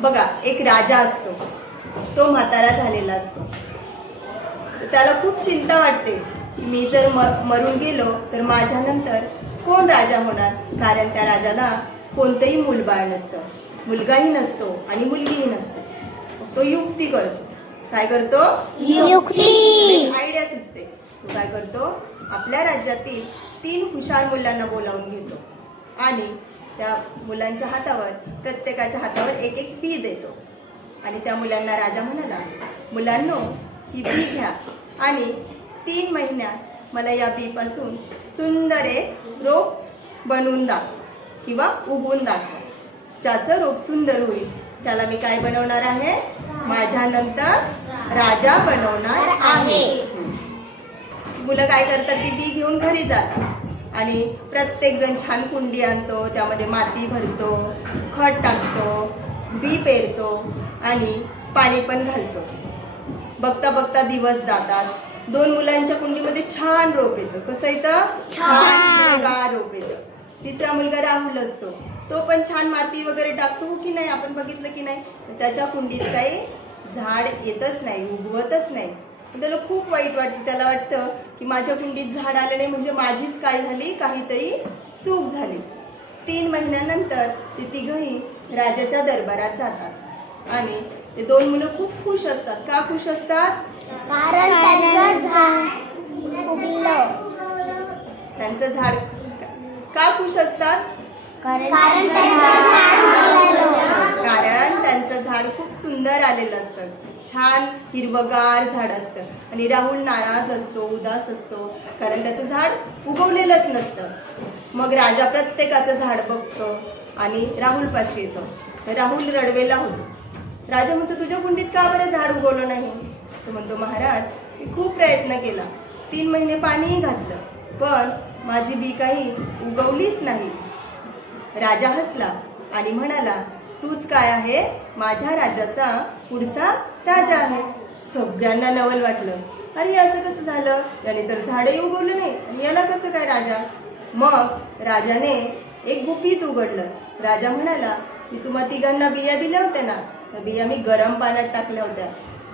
बघा, एक राजा असतो, तो म्हातारा झालेला असतो. त्याला खूप चिंता वाटते की मी जर मरून गेलो तर माझ्यानंतर कोण राजा होणार. कारण त्या राजाला कोणतंही मूलबाळ नसतं, मुलगाही नसतो आणि मुलगीही नसते. तो युक्ती करतो. काय करतो? युक्ती. आयडिया सुचते. तो काय करतो? आपल्या राज्यातील 3 हुशार मुलांना बोलावून घेतो आणि त्या मुलांच्या हातावर, प्रत्येकाच्या हातावर एक एक बी देतो आणि त्या मुलांना राजा म्हणाला, मुलांनो, ही बी घ्या आणि 3 महिन्यात मला या बीपासून सुंदर एक रोप बनवून दाखव किंवा उगवून दाखव. ज्याचं रोप सुंदर होईल त्याला मी काय बनवणार आहे? माझ्यानंतर राजा बनवणार आहे. मुलं काय करतात? ती बी घेऊन घरी जातात आणि प्रत्येक जण छान कुंडी आणतो, त्यामध्ये माती भरतो, खत टाकतो, बी पेरतो आणि पाणी पण घालतो. बघता बघता दिवस जातात. 2 मुलांच्या कुंडीमध्ये छान रोप येतं. कसं येतं? छान रोप येतं. तिसरा मुलगा राहुल असतो, तो पण छान माती वगैरे टाकतो, हो की नाही? आपण बघितलं की नाही? त्याच्या कुंडीत काही झाड येतच नाही, उगवतच नाही. त्याला खूप वाईट वाटतं. त्याला वाटतं की माझ्या कुंडीत झाड आलं नाही म्हणजे माझीच काय झाली, काहीतरी चूक झाली. 3 महिन्यानंतर ते तिघही राजाच्या दरबारात जातात आणि ते 2 मुलं खूप खुश असतात. का खुश असतात? कारण त्यांचं झाड उगलं. त्यांचं झाड का खुश असतात? कारण त्यांचं झाड खूप सुंदर आलेलं असतं, छान हिरवगार झाड असतं. आणि राहुल नाराज असतो, उदास असतो, कारण त्याचं झाड उगवलेलंच नसतं. मग राजा प्रत्येकाचं झाड बघतो आणि राहुल पाशी येतो. राहुल रडवेला होतो. राजा म्हणतो, तुझ्या कुंडीत का बरं झाड उगवलं नाही? तो म्हणतो, महाराज, मी खूप प्रयत्न केला, 3 महिने पाणीही घातलं, पण माझी बी काही उगवलीच नाही. राजा हसला आणि म्हणाला, तूच काय आहे? माझ्या राजाचा पुढचा राजा आहे. सगळ्यांना नवल वाटलं. अरे, असं कसं झालं? याने तर झाडही उगवलं नाही आणि याला कसं काय राजा? मग राजाने एक गुपित उघडलं. राजा म्हणाला, मी तुम्हा तिघांना बिया दिल्या होत्या ना, त्या बिया मी गरम पाण्यात टाकल्या होत्या,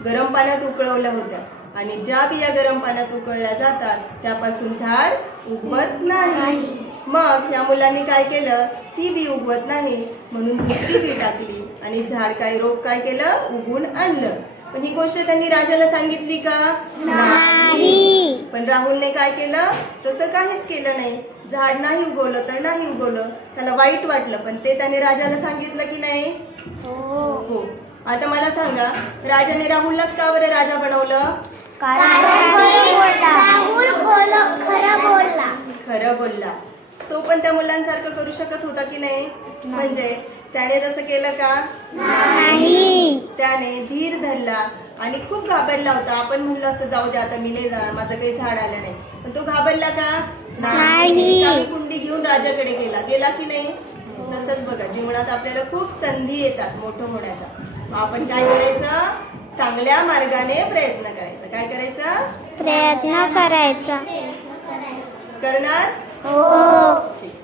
गरम पाण्यात उकळवल्या होत्या आणि ज्या बिया गरम पाण्यात उकळल्या जातात त्यापासून झाड उगवत नाही. मग या मुलांनी काय केलं? ती बी उगवत नाही म्हणून दुसरी बी टाकली आणि झाड काय, रोप काय केलं? उगवून आणलं. पण ही गोष्ट त्यांनी राजाला सांगितली का? नाही. पण राहुलने काय केलं? तसं काहीच केलं नाही. झाड नाही उगवलं तर नाही उगवलं. त्याला वाईट वाटलं, पण ते त्याने राजाला सांगितलं की नाही? हो. आता मला सांगा, राजाने राहुललाच का बरं राजा बनवलं? खरं बोलला. तो पण त्या मुलांसारखं करू शकत होता की नाही? म्हणजे त्याने तसं केलं का? नाही. त्याने धीर धरला आणि खूप घाबरला होता. आपण म्हणलो असं, जाऊ दे आता, मी नाही जाणार, माझं काही झाड आलं नाही. पण तो घाबरला का? नाही. कुंडी घेऊन राजाकडे गेला की नाही? तसंच बघा, जीवनात आपल्याला खूप संधी येतात मोठं होण्याचा. आपण काय करायचं? चांगल्या मार्गाने प्रयत्न करायचा. काय करायचा? प्रयत्न करायचा. करणार? हो. ठीक.